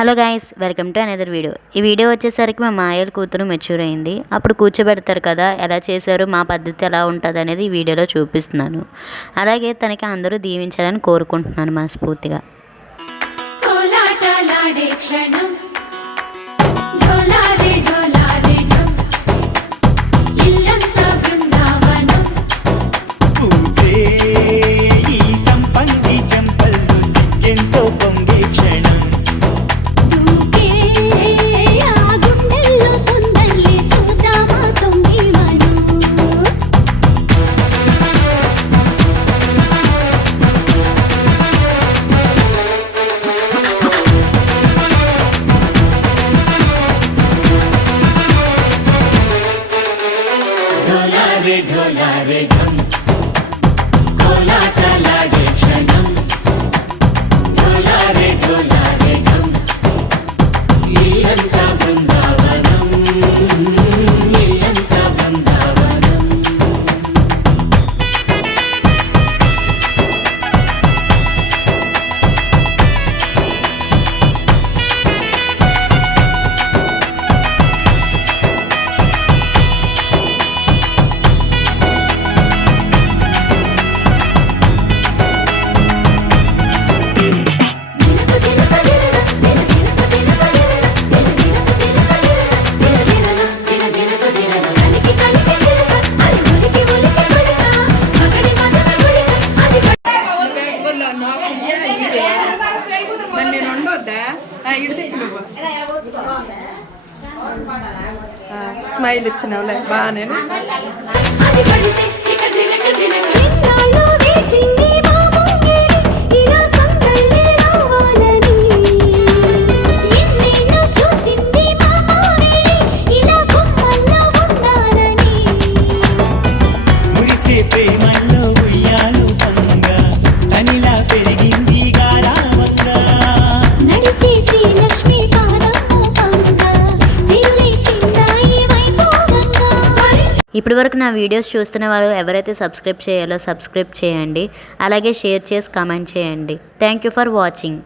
Hello guys, welcome to another video. ఈ video వచ్చేసరికి మా మాయల కూతురు మెచ్యూర్ అయింది. అప్పుడు కూర్చోబెడతారు కదా, ఎలా చేశారు, మా పద్ధతి ఎలా ఉంటుంది అనేది ఈ వీడియోలో చూపిస్తున్నాను. అలాగే తనకి అందరూ దీవించాలని కోరుకుంటున్నాను మనస్ఫూర్తిగా. ढोला रे ढम कोलाटलाडे क्षणम ढोला रे ढम इल्लंता बृंदावनम इल्लंता बृंदावनम. స్మైల్ ఇచ్చినవులే బాగానే. ఇప్పటి వరకు నా వీడియోస్ చూస్తున్న వాళ్ళు ఎవరైతే సబ్స్క్రైబ్ చేయాలో సబ్స్క్రైబ్ చేయండి. అలాగే షేర్ చేసి కామెంట్ చేయండి. Thank you for watching.